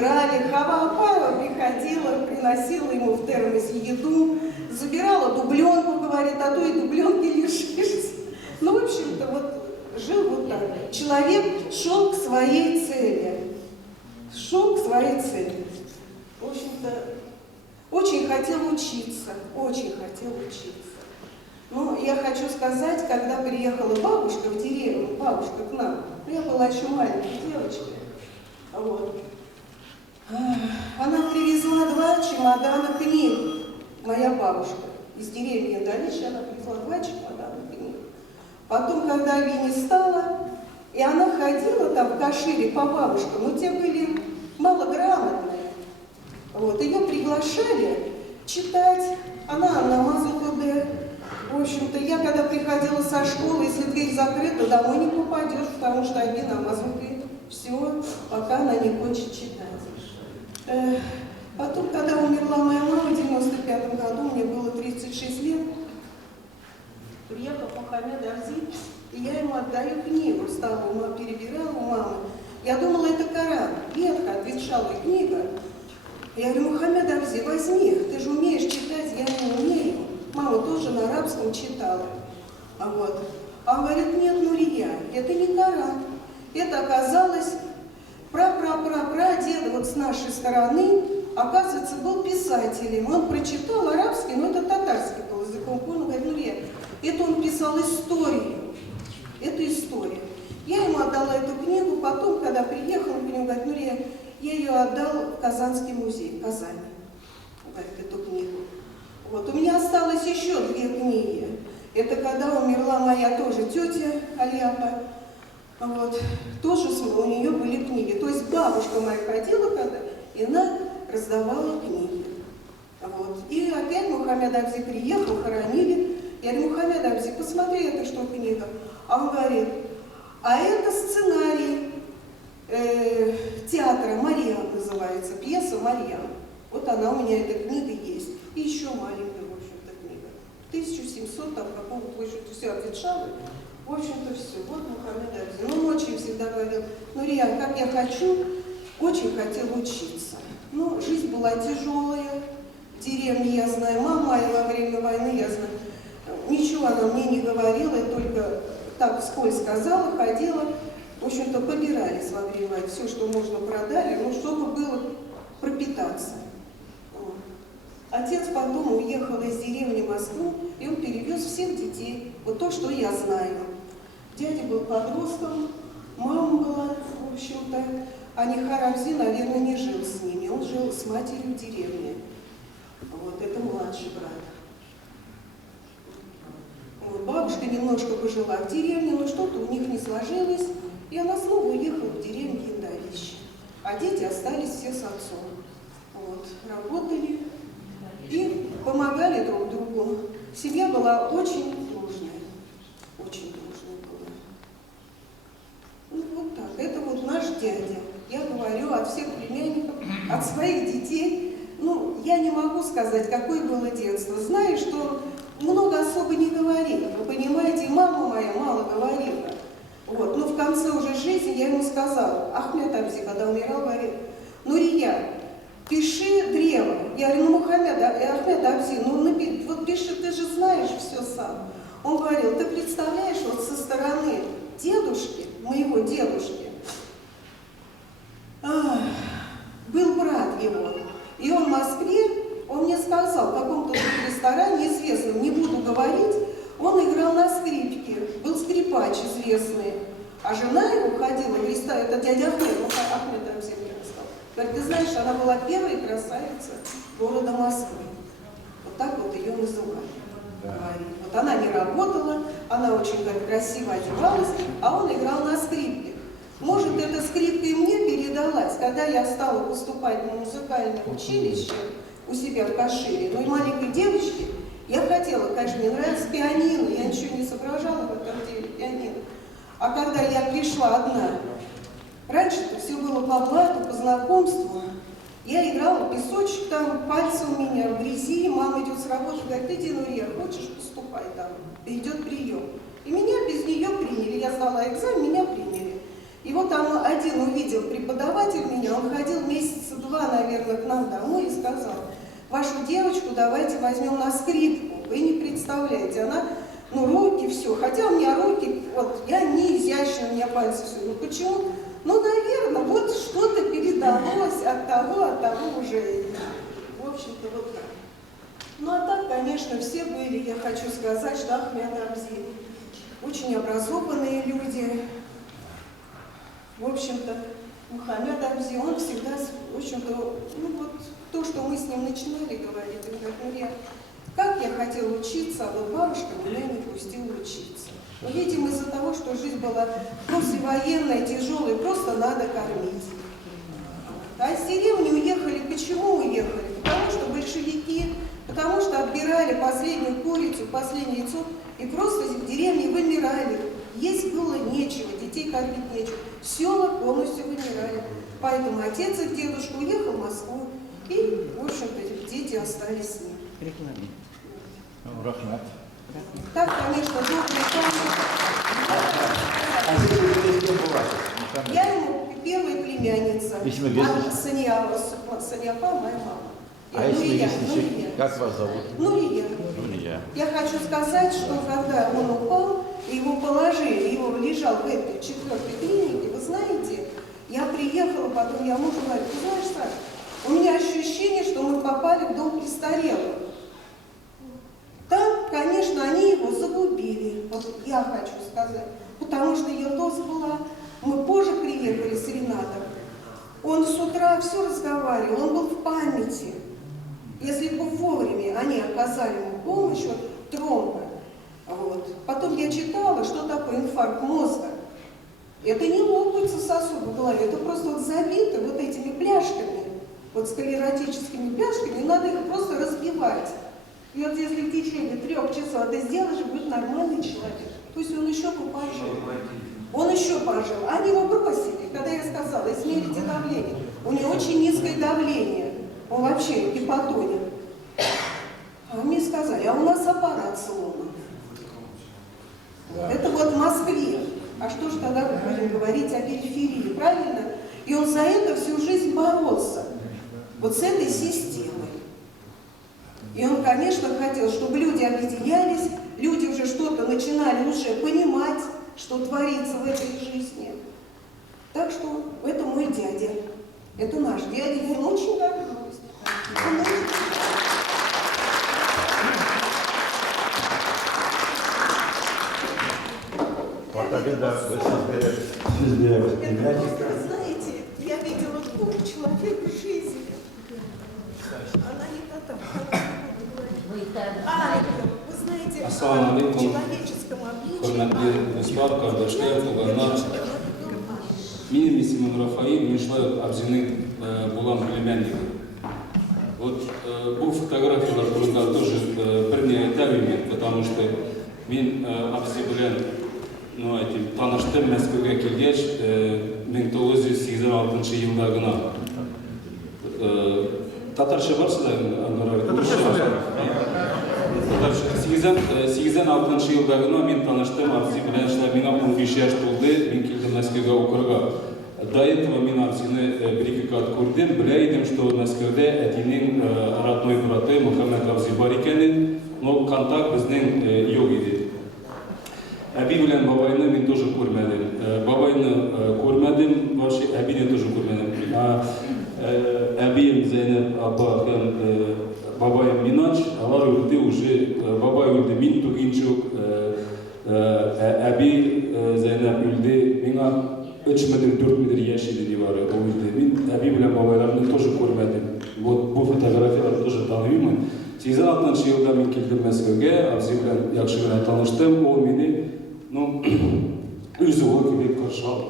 играли, Хава приходила, приносила ему в термосе еду, забирала дубленку, говорит, а то и дубленки лишишься. Ну, в общем-то, вот жил вот так. Человек шел к своей цели. Шел к своей цели. В общем-то, очень хотел учиться, очень хотел учиться. Но я хочу сказать, когда приехала бабушка в деревню, бабушка к нам, я была еще маленькой девочкой, вот. Она привезла 2 чемодана книг, моя бабушка. Из деревни Далечи она привезла 2 чемодана книг. Потом, когда Вине стала, и она ходила там в Кашире по бабушкам, но те были малограмотные. Вот, ее приглашали читать, она на Мазухуде. В общем-то, я когда приходила со школы, если дверь закрыта, домой не попадешь, потому что они на Мазухе. Все, пока она не кончит читать. Потом, когда умерла моя мама в 95 году, мне было 36 лет, приехал Мухаммед Арзи, и я ему отдаю книгу, стала перебирала у мамы. Я думала, это Коран, ветхая, ветшалая книга. Я говорю, Мухаммед Арзи, возьми их, ты же умеешь читать, я не умею. Мама тоже на арабском читала. Вот. А он говорит, нет, Нурия, это не Коран. Это оказалось прадед вот с нашей стороны, оказывается, был писателем. Он прочитал арабский, но это татарский был языком. Он говорит, Нурия, это он писал историю. Это история. Я ему отдала эту книгу, потом, когда приехал, он мне говорит, Нурия, я ее отдал в Казанский музей, в Казани. Говорит, эту книгу. Вот, у меня осталось еще 2 книги. Это когда умерла моя тоже тетя Аляпа. Вот, тоже у нее были книги. То есть бабушка моя ходила когда, и она раздавала книги. Вот. И опять Мухаммед Абзи приехал, хоронили. Я говорю, Мухаммед Абзи, посмотри, это что книга. А он говорит, а это сценарий театра «Марьям» называется, пьеса «Марьям». Вот она у меня, эта книга есть. И еще маленькая, в общем-то, книга. 1700, там, какого-то, в общем-то, все обветшало. В общем-то, все. Вот Мухаммед Абзи. Ну, ночью всегда говорил, Нурия, как я хочу, очень хотел учиться. Ну, жизнь была тяжелая. В деревне, я знаю, мама моя во время войны, я знаю, ничего она мне не говорила, только так вскользь сказала, ходила. В общем-то, побирались во время войны. Все, что можно, продали, ну, чтобы было пропитаться. Отец потом уехал из деревни в Москву, и он перевез всех детей. Вот то, что я знаю. Дядя был подростком, мама была, в общем-то, а Нихар Абзи, наверное, не жил с ними. Он жил с матерью в деревне. Вот, это младший брат. Вот, бабушка немножко пожила в деревне, но что-то у них не сложилось, и она снова уехала в деревню Яндарища. А дети остались все с отцом. Вот, работали и помогали друг другу. Семья была очень дружная. Очень дружная была. Ну, вот так. Это вот наш дядя. Я говорю от всех племянников, от своих детей. Ну, я не могу сказать, какое было детство. Знаю, что он много особо не говорил. Вы понимаете, мама моя мало говорила. Вот. Но в конце уже жизни я ему сказала, Ахмед Абзи, когда умирал, говорит, Нурия, пиши древо. Я говорю, ну, Ахмед Абзи, ну, вот пиши, ты же знаешь все сам. Он говорил, ты представляешь, вот со стороны дедушки, моего дедушки, был брат его, и он в Москве, он мне сказал, в каком-то ресторане известном, не буду говорить, он играл на скрипке, был скрипач известный, а жена его ходила в ресторан, это дядя Ахмед Абзи мне рассказал. Говорит, ты знаешь, она была первой красавицей города Москвы. Вот так вот ее называли. Вот она не работала, она очень красиво одевалась, а он играл на скрипке. Может, эта скрипка и мне передалась, когда я стала поступать на музыкальное училище у себя в Кашире, но и маленькой девочке, я хотела, конечно, мне нравилось пианино, я ничего не соображала в этом деле, пианино. А когда я пришла одна, раньше-то все было по блату, по знакомству, я играла, песочек там, пальцы у меня в грязи, мама идет с работы, говорит, иди, Нурия, хочешь, поступай там, идет прием. И меня без нее приняли, я сдала экзамен, меня приняли. И вот там один увидел преподаватель меня, он ходил месяца наверное, к нам домой и сказал: вашу девочку давайте возьмем на скрипку. Вы не представляете, она, ну, руки, все. Хотя у меня руки, вот, я не изящная, у меня пальцы все. Ну, почему? Ну, наверное, вот что-то передалось от того уже. В общем-то, вот так. Ну, а так, конечно, все были, я хочу сказать, что Ахмед Абзи очень образованные люди. В общем-то, Мухаммед Абзи, он всегда, в общем-то, ну вот то, что мы с ним начинали говорить, он говорит: ну как я хотела учиться, а вот бабушка меня не пустила учиться. Но, видимо, из-за того, что жизнь была послевоенная, тяжелая, просто надо кормить. А из деревни уехали, почему уехали? Потому что большевики, потому что отбирали последнюю курицу, последнее яйцо, и просто в деревне вымирали. Есть было нечего, детей кормить нечего. Села полностью вымирали. Поэтому отец и дедушка уехал в Москву, и, в общем-то, дети остались с ним. Рахмат. Так, конечно, добрый память. Я ему первая племянница. Саньяпа, моя мама. А если как вас зовут? Нурия. Я хочу сказать, что когда он упал, его положили, его лежал в этой 4-й клинике, вы знаете, я приехала, потом я мужу говорю: ты знаешь, Саша, у меня ощущение, что мы попали в дом престарелых. Там, конечно, они его загубили, вот я хочу сказать, потому что Елдос была, мы позже приехали с Ренатом, он с утра все разговаривал, он был в памяти. Если бы вовремя они оказали ему помощь, вот, тромбы, вот. Потом я читала, что такое инфаркт мозга. Это не лопается сосуд в голове, это просто вот забито вот этими пляшками, вот склеротическими пляшками, и надо их просто разбивать. И вот если в течение 3 часов это сделаешь, будет нормальный человек. То есть он еще бы пожил. Он еще пожил. Они его бросили, когда я сказала: измерите давление. У него очень низкое давление. Он вообще гипотоник. А мне сказали: а у нас аппарат сломан. Это вот в Москве. А что же тогда мы будем говорить о периферии, правильно? И он за это всю жизнь боролся. Вот с этой системой. И он, конечно, хотел, чтобы люди объединялись, люди уже что-то начинали уже понимать, что творится в этой жизни. Так что это мой дядя. Это наш дядя. Он очень гордость. Вы знаете, я видела 2 человек в жизни. Она не та. Вы знаете, в человеческом обличии. Benim ismim Rafail, Müşler Abzi'nin bulan племянник. Вот bu fotoğraflar burada тоже бірне айтамын, потому что мен Абзи белән таныштым Мәскәүгә килгәч 1986 елда гына. Татарча барсызда, Татарча. 86 елда гына мен таныштым Абзи белән, миңа 15 яшь булды, мен килдем Мәскәүгә укырга. До этого мен Абзины 1-2 кат күрдем, белә идем, что Мәскәүдә әтинең родной браты Мөхәммәд Абзи бар икәнен, но контакт безнең юк иде. Әби белән бабайны мен тоже күрмәдем. Бабайны күрмәдем, вообще әбине тоже күрмәдем. Әбием Зәйнәп апа һәм бабаем Минач, алар үлде уже, бабай үлде, мин тугинчук, әби Зәйнәп үлде, миңа 3 метр, 4 метр яшь иде бары, ол үлде. Мин әби белән бабайларны тоже күрмәдем. Вот бу фотографияларны тоже таныймын. 86 елда мин килдем Мәскәүгә, Абзи белән яхшы гына таныштым, ол мине үзе килеп каршы алды.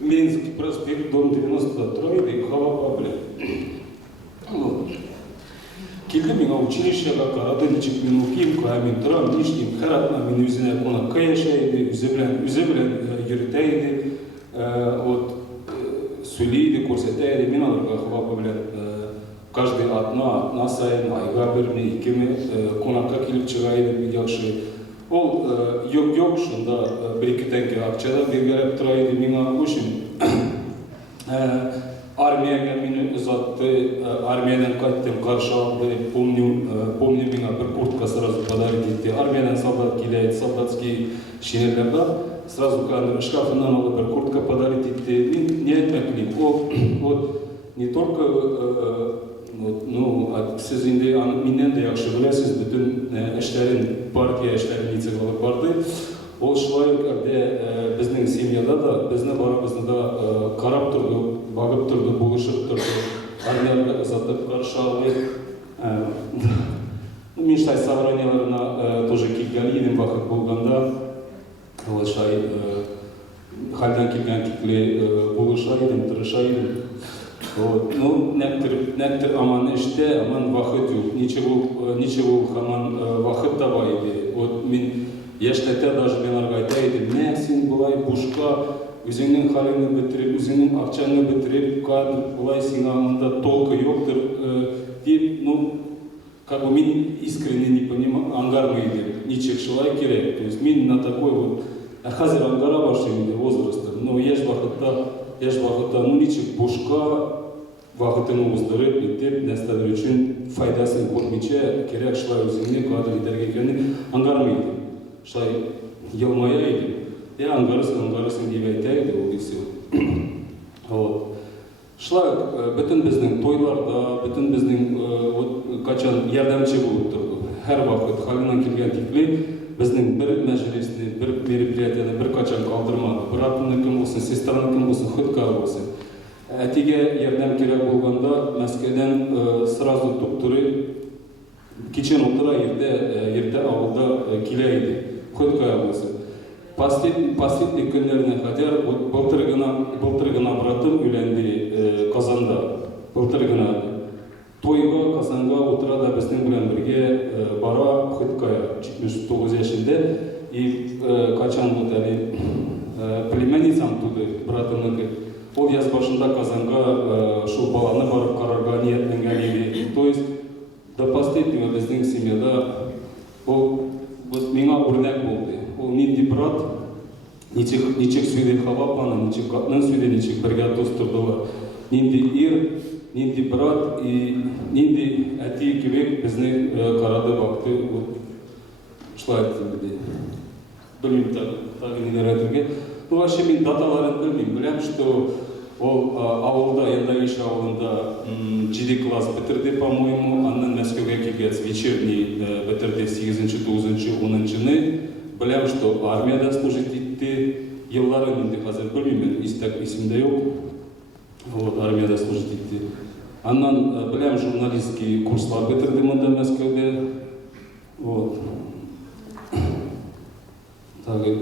Ленинский проспект, дом 90-да тора иде, Хава белән. Килдем миңа училищега, карады ничек мин укыйм, кая мин торам, ништим, һәр атна мин үзенә кунакка яшәй иде, үзе белән йөртә иде, сөйли иде, күрсәтә иде, мин аларга Хава белән каждый атна сайын айга 1-2 кунакка килеп чыга иде, бик яхшы. Ол юк, шунда 1-2 тәңкә акчадан бергәләп тора иде миңа, өчен армия армияға мені ұзатты, армиядан қайттым, қарсы алды, помню мені бір куртка сразу подарить етті. Армиядан солдат келеді, солдатский шинелер бар, сразу шкафынан алып бір куртка подарить етті. Мен не айтмақлейм, ол не только сіз енді менен де жақсы білесіз, бүтін әшлерін, партия әшлерін ецеғалып барды. Ол шылай біздің семьяда да, біздің барабызды да қарап тұрды, бағып тұрды, бұлышып тұрды, армияға ұзатып қаршы алып. Мен шай собранияларына тоже келген едім бақыт болғанда, ол шай халдан келген кекле бұлыша едім, тұрыша едім. Нәктір аман іште, аман вақыт жоқ, ничего аман вақыт таба еді. Мен яштайта даже мен арғайта едім, мә сен бұлай бұшқа, өзіңнің халіңі бітіріп, өзіңнің ақчаңы бітіріп, қадыр бұлай сен аманда толқы жоқтыр деп, мен искренне не понимаю, аңғармайды, ничек шылай керек. То есть мен на такой қазір аңғара башымды возрастым, но еш вақытта, ничек бұшқа вақытын ұғыздырып, еттеп, нәстәдір үшін файдасын көрмейше, керек шылай өзіңне қадыр едерге екенін аңғармайды. Шай елмая еді. Аңғарысын деп айтайды ол десе. Шылай бүтін біздің тойларда, бүтін біздің қачан ярдамчы болып тұрды. Әр вақыт халынан келген текілі біздің бір мәжілесіне, бір мероприятияны бір қачан қалдырмады. Бұратыны кім болсын, сестраны кім болсын, құтқа болсын. Әтеге ярдам керек болғанда Мәскеден сразу тұқтыры кечен отыра ерте ауылда келейді. Құтқа болсын. Последний күндеріне қадер былтырғына братым үйленді Қазанда. Былтырғына тойға Қазанға отырада біздің білен бірге бара Құтқая 79 yaşında и қачан бұл племенницам туды братымныңы. Ол яз башында Қазанға шул баланы барып қарарға ниетленген еді. То есть до последнего біздің семьяда ол меңа өрнек болды. Ол ненде брат, нечек сөйде хабапаны, нечек қатнын сөйде, нечек бірге дос тұрдылар. Ненде ер, ненде брат, ненде әтей кебек біздің қарады бақты шылай әттімді. Білмейм тағы нелер әтірге. Вообще мен даталарын білмейм. Білем, что ол ауылда, Яндавиш ауылында 7 класс бітірді, по-моему, аннан Мәскеуге келгец вечерний бітірді 8-9, 10-ны. Білем, что армияда служит етті. Еллары менде қазір білмейм, есімде жоқ. Армияда служит етті. Аннан білем, журналистский курслар бітірді мұнда Мәскеуде. Тағы,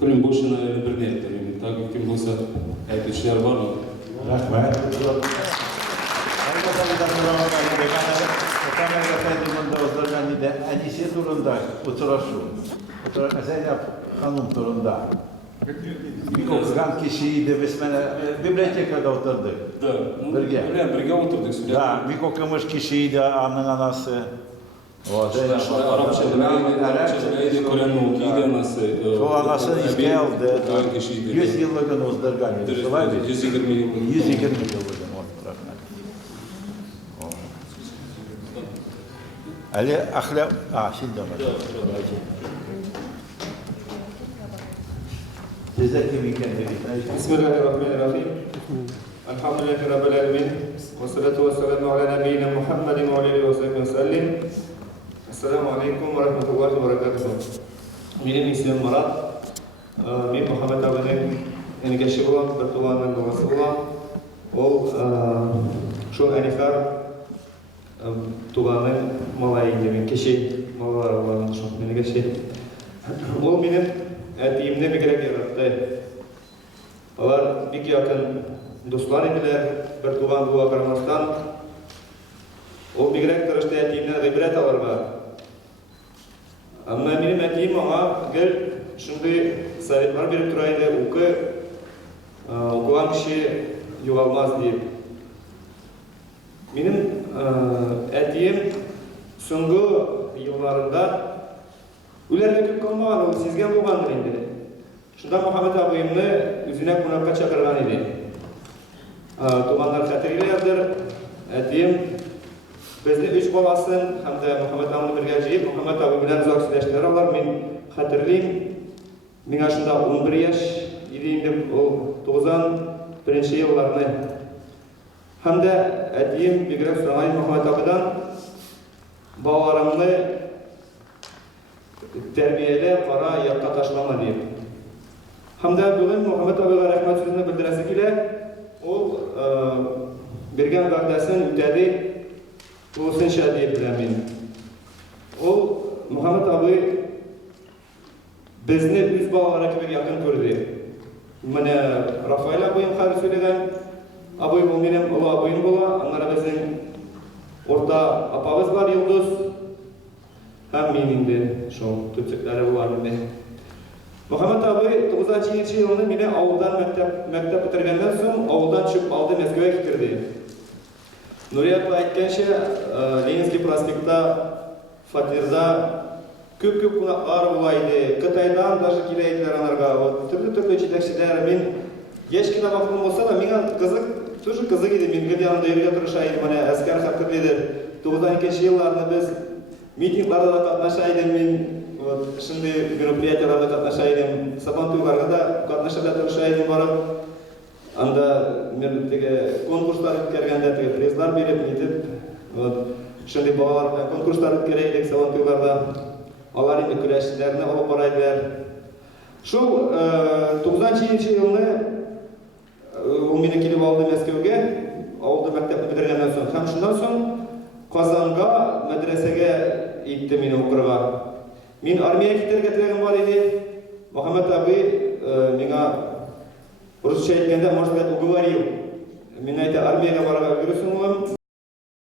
білім больше, наверное, бір не әттірмеймін. Тағы кім болса, әйтішілер бар ма? Рахмет. Әнесе турында ұтырашу. Зәйнәп ханым турында. Бик оқыған кеше еді, біз библиотекада отырдық. Бірге отырдық. Да, бик оқымыш кеше еді, анның анасы. Арапça bileydi, Kur'an'ı okuydu anası. Сол анасын izge aldı. 100 yıllıgın uzdırgan. 120 yıllıgın. 120 yıllıgın. Ali ahlak... Şimdi ama. Size kimin kendini? Bismillahirrahmanirrahim. Elhamdülillahi Rabbil alemin. Ve salatu ve selamu ala nebiyyina Muhammedin ve aleyhi ve sellem. Assalamu alaikum ve rahmetullahi ve barakatuhu. Benim ismim Murat. Ben Muhammed abinin engeşi olan, bir tuğanın babası olan. O şu enifar tuğanın malayıydı. Ben kişi malalar olan şu engeşi. O benim ettiğimde bir gerek yarattı. Onlar bir yakın dostlar idiler. Bir tuğan dua karamastan. O bir gerek tarıştı ettiğimden gıybret alırlar. Ama benim ettiğim ona gel şimdi sayetler verip duraydı, okuyan kişi yoğalmaz diye. Benim ettiğim soğuk yıllarında ülerle köp kalmağın, o sizgen bulgandır indi. Şundan Muhammed abimni yüzüne konakka çakırgan idi. Тумандар хәтерләрдер. Әтием безне 3 баласын һәм дә Мөхәммәд абыны бергә җыеп, Мөхәммәд абый белән озак сөйләштеләр алар. Мин хәтерлим, миңа шунда 11 яшь иде инде, ул 91 елларны. Һәм дә әтием бигрәк сораган Мөхәммәд абыдан балаларымны тәрбияле, кара якка ташлама дип. Һәм дә бүген Мөхәммәд абыйга рәхмәт сүзен белдерәсе килә. Ул биргән вәгъдәсен үтәде. Тулысынча дип беләм мин. Ул Мөхәммәд абый безне үз балалары кебек якын күрде. Менә Рафаэль абыем хәзер сөйләгән, абый ул минем олы абыем була, аннары безнең орта апабыз бар, Йолдыз, һәм мин инде шул төпчекләре булар инде. Мөхәммәд абый 90 елны мине авылдан мәктәп бетергәннән соң авылдан чыгып алды, Мәскәүгә китерде. Нурия апа әйткәнчә, Ленинский проспектта, фатирда күп кунаклар була иде. Кытайдан даже килә иделәр анарга. Төрле җитәкчеләр. Мин яшь кенә вакытым булса да, миңа кызык иде. Мин гел янында йөрергә тырыша идем. Менә әскәр хәтерледер. 92 елларны без митингларда да катнаша идем. Мин шундый мероприятиеларда катнаша идем. Сабантуйларга да катнаша тырыша идем барып. Анда мен теге конкурслар үткәргәндә теге призлар биреп нитеп, шундый балалар белән конкурслар үткәрә идек сабантуйларда. Алар инде көрәшчеләрне алып бара иделәр. Шул 90 елны ул мине килеп алды Мәскәүгә, авылда мәктәпне бетергәннән соң. Һәм шундан соң Казанга мәдрәсәгә итте мине укырга. Мин армиягә китәргә теләгем бар иде. Мөхәммәд абый миңа русча әйткәндә, может быть, уговорил. Мин әйтә, армиягә барырга өлгерәсеңме?